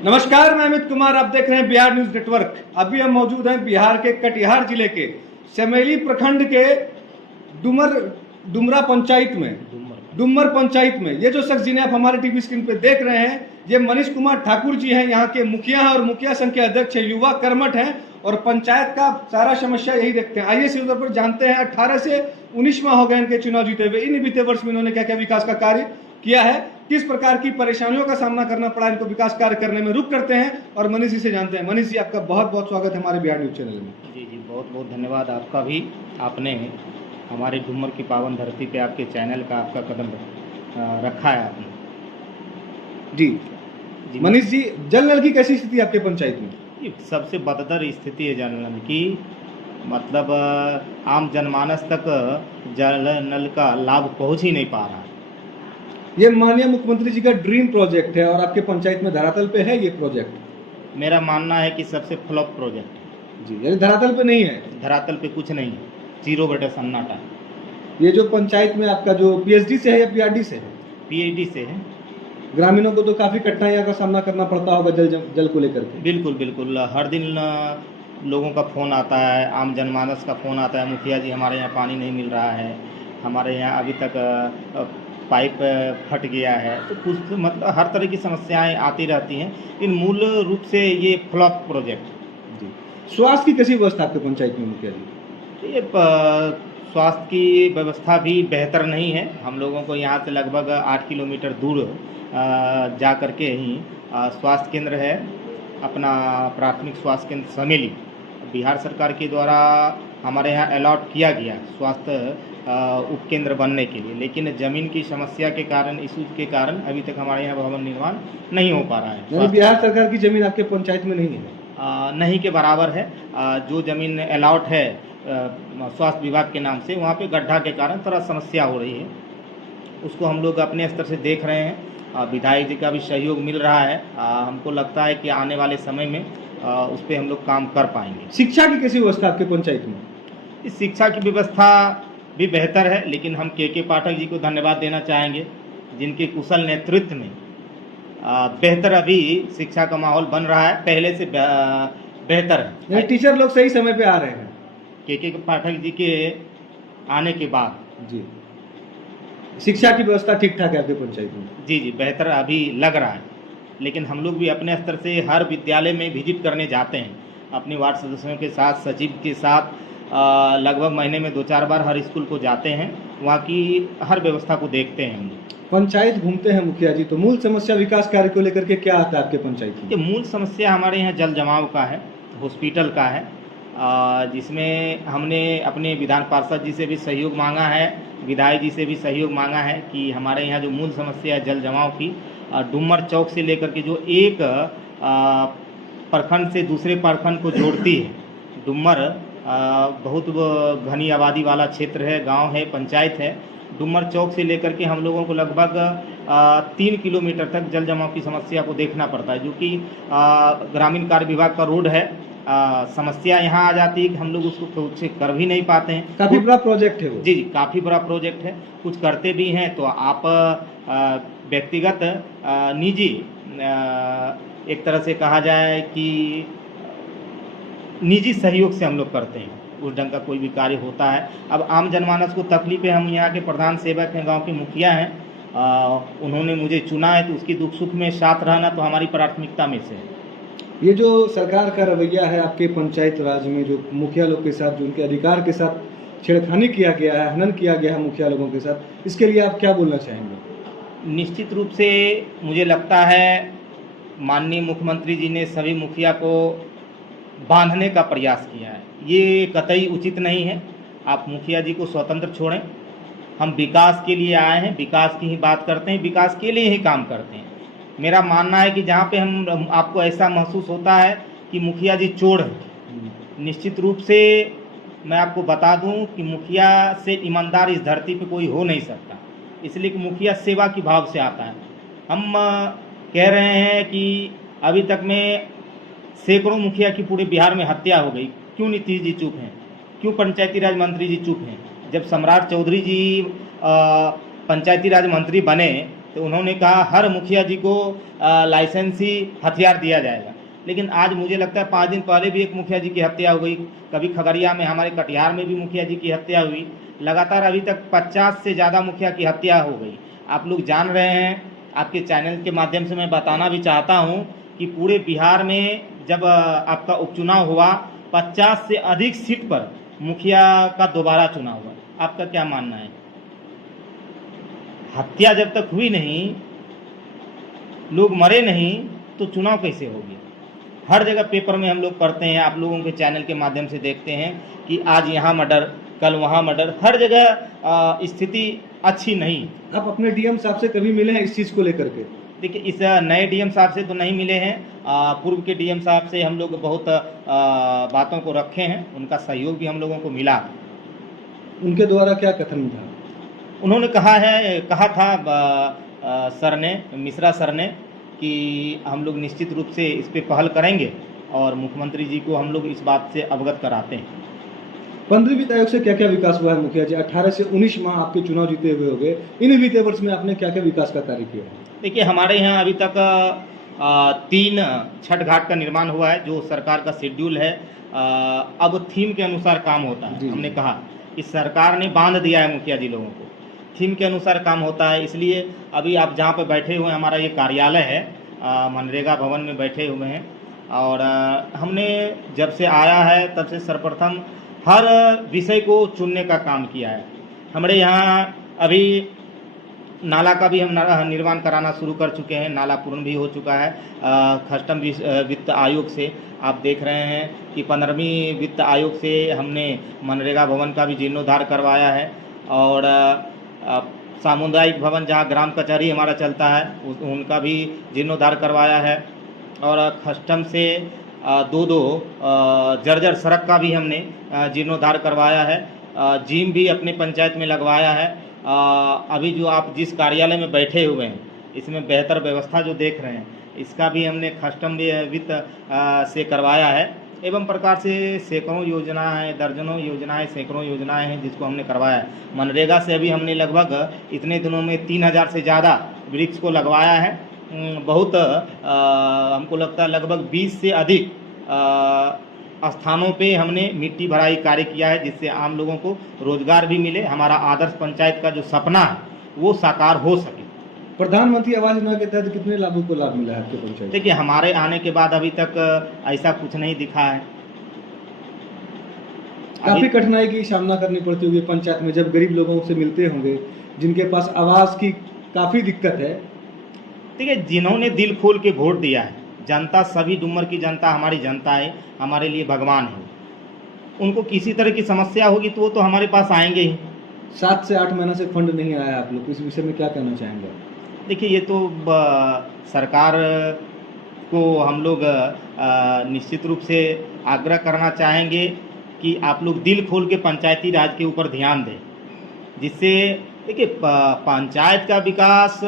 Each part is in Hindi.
नमस्कार, मैं अमित कुमार। आप देख रहे हैं बिहार न्यूज नेटवर्क। अभी हम मौजूद हैं बिहार के कटिहार जिले के चमेली प्रखंड के डुमरा पंचायत में, डुमर पंचायत में। ये जो शख्स जिन्हें आप हमारे टीवी स्क्रीन पे देख रहे हैं, ये मनीष कुमार ठाकुर जी हैं। यहाँ के मुखिया हैं और मुखिया संघ के अध्यक्ष है, युवा कर्मठ हैं और पंचायत का सारा समस्या यही देखते हैं। आइए इस पर जानते हैं। 18 से 19वां हो गया इनके चुनाव जीते हुए। इन बीते वर्ष में इन्होंने क्या क्या विकास का कार्य किया है, किस प्रकार की परेशानियों का सामना करना पड़ा इनको विकास कार्य करने में। रुक करते हैं और मनीष जी से जानते हैं। मनीष जी, आपका बहुत बहुत स्वागत है हमारे बिहार न्यूज चैनल में। जी, बहुत बहुत धन्यवाद आपका भी। आपने हमारे डूमर की पावन धरती पे आपके चैनल का आपका कदम रखा है आपने। जी मनीष जी, जल नल की कैसी स्थिति आपके पंचायत में? ये सबसे बदतर स्थिति है जल नल की। मतलब आम जनमानस तक जल नल का लाभ पहुंच ही नहीं पा रहा। ये माननीय मुख्यमंत्री जी का ड्रीम प्रोजेक्ट है और आपके पंचायत में धरातल पे है ये प्रोजेक्ट? मेरा मानना है कि सबसे फ्लॉप प्रोजेक्ट है। जी, यानी धरातल पे नहीं है? धरातल पे कुछ नहीं, 0 सन्नाटा। ये जो पंचायत में आपका जो पीएचडी से है या पीआरडी से है? पीएचडी से है। ग्रामीणों को तो काफी कठिनाइयों का सामना करना पड़ता होगा जल को लेकर के। बिल्कुल बिल्कुल, हर दिन लोगों का फ़ोन आता है, आम जनमानस का फ़ोन आता है, मुखिया जी हमारे यहाँ पानी नहीं मिल रहा है, हमारे यहाँ अभी तक पाइप फट गया है। तो कुछ मतलब हर तरह की समस्याएं आती रहती हैं। इन मूल रूप से ये फ्लॉप प्रोजेक्ट। जी, स्वास्थ्य की कैसी व्यवस्था आपके पंचायत में मुखिया जी? ये स्वास्थ्य की व्यवस्था भी बेहतर नहीं है। हम लोगों को यहाँ से लगभग 8 किलोमीटर दूर जा कर के ही स्वास्थ्य केंद्र है, अपना प्राथमिक स्वास्थ्य केंद्र चमेली। बिहार सरकार के द्वारा हमारे यहाँ अलॉट किया गया स्वास्थ्य उपकेंद्र बनने के लिए, लेकिन ज़मीन की समस्या के कारण, इशू के कारण अभी तक हमारे यहाँ भवन निर्माण नहीं हो पा रहा है। यानी बिहार सरकार की ज़मीन आपके पंचायत में नहीं है? नहीं के बराबर है। जो ज़मीन अलॉट है स्वास्थ्य विभाग के नाम से, वहाँ पे गड्ढा के कारण थोड़ा समस्या हो रही है। उसको हम लोग अपने स्तर से देख रहे हैं। विधायक जी का भी सहयोग मिल रहा है। हमको लगता है कि आने वाले समय में उस पर हम लोग काम कर पाएंगे। शिक्षा की कैसी व्यवस्था आपके पंचायत में? इस शिक्षा की व्यवस्था भी बेहतर है, लेकिन हम के पाठक जी को धन्यवाद देना चाहेंगे, जिनके कुशल नेतृत्व में बेहतर अभी शिक्षा का माहौल बन रहा है, पहले से बेहतर है। टीचर लोग सही समय पे आ रहे हैं के पाठक जी के आने के बाद। जी, शिक्षा की व्यवस्था ठीक ठाक है आपके पंचायत में? जी, बेहतर अभी लग रहा है। लेकिन हम लोग भी अपने स्तर से हर विद्यालय में विजिट करने जाते हैं, अपने वार्ड सदस्यों के साथ, सचिव के साथ। लगभग महीने में 2-4 बार हर स्कूल को जाते हैं, वहाँ की हर व्यवस्था को देखते हैं हम लोग। पंचायत घूमते हैं मुखिया जी, तो मूल समस्या विकास कार्य को लेकर के क्या आता है आपके पंचायत में? मूल समस्या हमारे यहाँ जल जमाव का है, हॉस्पिटल का है, जिसमें हमने अपने विधान पार्षद जी से भी सहयोग मांगा है, विधायक जी से भी सहयोग मांगा है कि हमारे यहाँ जो मूल समस्या है जल जमाव की, डूमर चौक से लेकर के जो एक प्रखंड से दूसरे प्रखंड को जोड़ती है। डूमर बहुत घनी आबादी वाला क्षेत्र है, गांव है, पंचायत है। डूमर चौक से लेकर के हम लोगों को लगभग 3 किलोमीटर तक जल जमाव की समस्या को देखना पड़ता है, जो कि ग्रामीण कार्य विभाग का रोड है। समस्या यहाँ आ जाती है कि हम लोग उसको कुछ कर भी नहीं पाते हैं। काफ़ी बड़ा प्रोजेक्ट है वो। जी, काफ़ी बड़ा प्रोजेक्ट है। कुछ करते भी हैं तो आप व्यक्तिगत निजी, एक तरह से कहा जाए कि निजी सहयोग से हम लोग करते हैं, उस ढंग का कोई भी कार्य होता है। अब आम जनमानस को तकलीफ है। हम यहाँ के प्रधान सेवक हैं, गांव के मुखिया हैं, उन्होंने मुझे चुना है, तो उसकी दुख सुख में साथ रहना तो हमारी प्राथमिकता में से है। ये जो सरकार का रवैया है आपके पंचायत राज में, जो मुखिया लोग के साथ, जो उनके अधिकार के साथ छेड़खानी किया गया है, हनन किया गया है मुखिया लोगों के साथ, इसके लिए आप क्या बोलना चाहेंगे? निश्चित रूप से मुझे लगता है माननीय मुख्यमंत्री जी ने सभी मुखिया को बांधने का प्रयास किया है। ये कतई उचित नहीं है। आप मुखिया जी को स्वतंत्र छोड़ें। हम विकास के लिए आए हैं, विकास की ही बात करते हैं, विकास के लिए ही काम करते हैं। मेरा मानना है कि जहाँ पे हम आपको ऐसा महसूस होता है कि मुखिया जी चोर हैं, निश्चित रूप से मैं आपको बता दूं कि मुखिया से ईमानदार इस धरती पे कोई हो नहीं सकता। इसलिए कि मुखिया सेवा की भाव से आता है। हम कह रहे हैं कि अभी तक में सैकड़ों मुखिया की पूरे बिहार में हत्या हो गई। क्यों नीतीश जी चुप हैं? क्यों पंचायती राज मंत्री जी चुप हैं? जब सम्राट चौधरी जी पंचायती राज मंत्री बने तो उन्होंने कहा हर मुखिया जी को लाइसेंसी हथियार दिया जाएगा। लेकिन आज मुझे लगता है 5 दिन पहले भी एक मुखिया जी की हत्या हो गई, कभी खगड़िया में, हमारे कटिहार में भी मुखिया जी की हत्या हुई। लगातार अभी तक 50 से ज़्यादा मुखिया की हत्या हो गई। आप लोग जान रहे हैं, आपके चैनल के माध्यम से मैं बताना भी चाहता हूँ कि पूरे बिहार में जब आपका उपचुनाव हुआ 50 से अधिक सीट पर मुखिया का दोबारा चुनाव हुआ। आपका क्या मानना है? हत्या जब तक हुई नहीं, लोग मरे नहीं, तो चुनाव कैसे होगी? हर जगह पेपर में हम लोग पढ़ते हैं, आप लोगों के चैनल के माध्यम से देखते हैं कि आज यहाँ मर्डर, कल वहाँ मर्डर, हर जगह स्थिति अच्छी नहीं। आप अपने डीएम साहब से कभी मिले हैं इस चीज़ को लेकर के? देखिए, इस नए डीएम साहब से तो नहीं मिले हैं, पूर्व के डीएम साहब से हम लोग बहुत बातों को रखे हैं, उनका सहयोग भी हम लोगों को मिला। उनके द्वारा क्या कथन था? उन्होंने कहा था सर ने, मिश्रा सर ने, कि हम लोग निश्चित रूप से इस पे पहल करेंगे और मुख्यमंत्री जी को हम लोग इस बात से अवगत कराते हैं। 15वीं वित्त आयोग से क्या क्या विकास हुआ है मुखिया जी? 18 से 19 माह आपके चुनाव जीते हुए हो गए, इन बीते वर्ष में आपने क्या क्या विकास का कार्य किया है? देखिए, हमारे यहाँ अभी तक 3 छठ घाट का निर्माण हुआ है, जो सरकार का शेड्यूल है। अब थीम के अनुसार काम होता है। हमने कहा कि सरकार ने बांध दिया है मुखिया जी लोगों को, थीम के अनुसार काम होता है। इसलिए अभी आप जहाँ पर बैठे हुए हैं, हमारा ये कार्यालय है, मनरेगा भवन में बैठे हुए हैं। और हमने जब से आया है तब से सर्वप्रथम हर विषय को चुनने का काम किया है। हमारे यहाँ अभी नाला का भी हम निर्माण कराना शुरू कर चुके हैं, नाला पूर्ण भी हो चुका है। खष्टम वित्त आयोग से आप देख रहे हैं कि 15वीं वित्त आयोग से हमने मनरेगा भवन का भी जीर्णोद्धार करवाया है। और सामुदायिक भवन जहाँ ग्राम कचहरी हमारा चलता है, उनका भी जीर्णोद्धार करवाया है। और खष्टम से 2 जर्जर सड़क का भी हमने जीर्णोद्धार करवाया है। जिम भी अपने पंचायत में लगवाया है। अभी जो आप जिस कार्यालय में बैठे हुए हैं, इसमें बेहतर व्यवस्था जो देख रहे हैं, इसका भी हमने खष्टम वित्त से करवाया है। एवं प्रकार से सैकड़ों योजनाएं, दर्जनों योजनाएं, सैकड़ों योजनाएं हैं जिसको हमने करवाया है। मनरेगा से अभी हमने लगभग इतने दिनों में 3000 से ज़्यादा वृक्ष को लगवाया है। बहुत हमको लगता है लगभग 20 से अधिक स्थानों पे हमने मिट्टी भराई कार्य किया है, जिससे आम लोगों को रोजगार भी मिले, हमारा आदर्श पंचायत का जो सपना है वो साकार हो सके। प्रधानमंत्री आवास योजना के तहत कितने लाभों को लाभ मिला है आपके पंचायत? देखिए, हमारे आने के बाद अभी तक ऐसा कुछ नहीं दिखा है। काफी कठिनाई की सामना करनी पड़ती होगी पंचायत में, जब गरीब लोगों से मिलते होंगे जिनके पास आवास की काफी दिक्कत है। देखिए, जिन्होंने दिल खोल के वोट दिया है, जनता, सभी डुमर की जनता हमारी जनता है, हमारे लिए भगवान है। उनको किसी तरह की समस्या होगी तो वो तो हमारे पास आएंगे ही। 7 से 8 महीना से फंड नहीं आया आप लोग, इस विषय में क्या कहना चाहेंगे? देखिए, ये तो सरकार को हम लोग निश्चित रूप से आग्रह करना चाहेंगे कि आप लोग दिल खोल के पंचायती राज के ऊपर ध्यान दें, जिससे देखिए पंचायत का विकास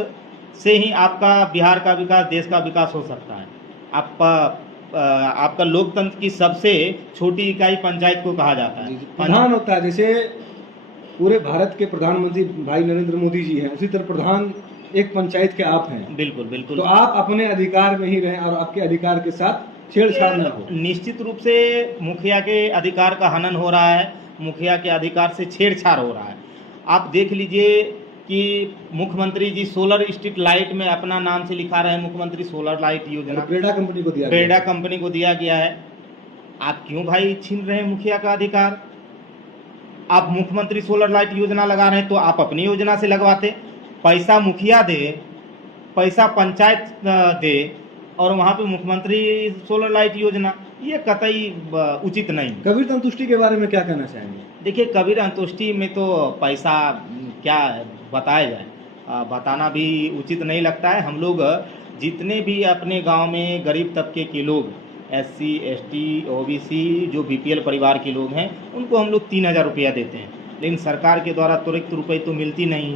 से ही आपका बिहार का विकास, देश का विकास हो सकता है। आपका लोकतंत्र की सबसे छोटी इकाई पंचायत को कहा जाता है। प्रधान होता है, जैसे पूरे भारत के प्रधानमंत्री भाई नरेंद्र मोदी जी हैं, उसी तरह प्रधान एक पंचायत के आप हैं। बिल्कुल बिल्कुल। तो आप अपने अधिकार में ही रहें और आपके अधिकार के साथ छेड़छाड़ न हो। निश्चित रूप से मुखिया के अधिकार का हनन हो रहा है, मुखिया के अधिकार से छेड़छाड़ हो रहा है। आप देख लीजिए कि मुख्यमंत्री जी सोलर स्ट्रीट लाइट में अपना नाम से लिखा रहे हैं, मुख्यमंत्री सोलर लाइट योजना बेड़ा कंपनी को दिया, बेड़ा कंपनी को दिया गया है। आप क्यों भाई छीन रहे हैं मुखिया का अधिकार? आप मुख्यमंत्री सोलर लाइट योजना लगा रहे हैं तो आप अपनी योजना से लगवाते। पैसा मुखिया दे, पैसा पंचायत दे, और वहाँ पे मुख्यमंत्री सोलर लाइट योजना, ये कतई उचित नहीं। कबीर अंतुष्टि के बारे में क्या कहना चाहेंगे? देखिए, कबीर अंतुष्टि में तो पैसा क्या बताया जाए, बताना भी उचित नहीं लगता है। हम लोग जितने भी अपने गांव में गरीब तबके के लोग, SC, ST, OBC, जो BPL परिवार के लोग हैं, उनको हम लोग 3000 रुपया देते हैं, लेकिन सरकार के द्वारा त्वरित रुपये तो मिलती नहीं।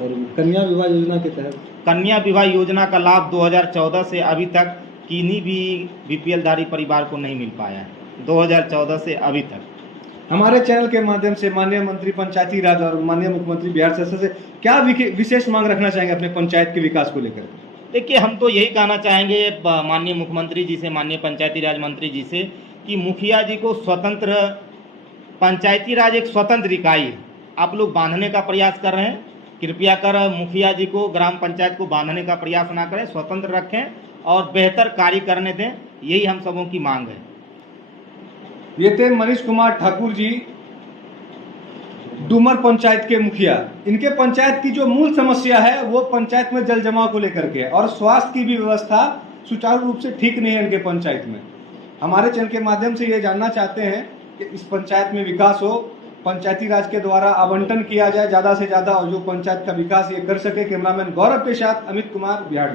और कन्या विवाह योजना के तहत, कन्या विवाह योजना का लाभ 2014 से अभी तक किन्हीं भी BPL धारी परिवार को नहीं मिल पाया है। 2014 से अभी तक हमारे चैनल के माध्यम से माननीय मंत्री पंचायती राज और माननीय मुख्यमंत्री बिहार शासन से क्या विशेष मांग रखना चाहेंगे अपने पंचायत के विकास को लेकर? देखिए, हम तो यही कहना चाहेंगे माननीय मुख्यमंत्री जी से, माननीय पंचायती राज मंत्री जी से, कि मुखिया जी को स्वतंत्र, पंचायती राज एक स्वतंत्र इकाई है, आप लोग बांधने का प्रयास कर रहे हैं। कृपया कर मुखिया जी को, ग्राम पंचायत को बांधने का प्रयास ना करें, स्वतंत्र रखें और बेहतर कार्य करने दें, यही हम सबों की मांग है। ये थे मनीष कुमार ठाकुर जी, डूमर पंचायत के मुखिया। इनके पंचायत की जो मूल समस्या है वो पंचायत में जल जमाव को लेकर के है और स्वास्थ्य की भी व्यवस्था सुचारू रूप से ठीक नहीं है इनके पंचायत में। हमारे चैनल के माध्यम से ये जानना चाहते हैं कि इस पंचायत में विकास हो, पंचायती राज के द्वारा आवंटन किया जाए ज़्यादा से ज़्यादा और जो पंचायत का विकास ये कर सके। कैमरामैन गौरव के साथ अमित कुमार, बिहार।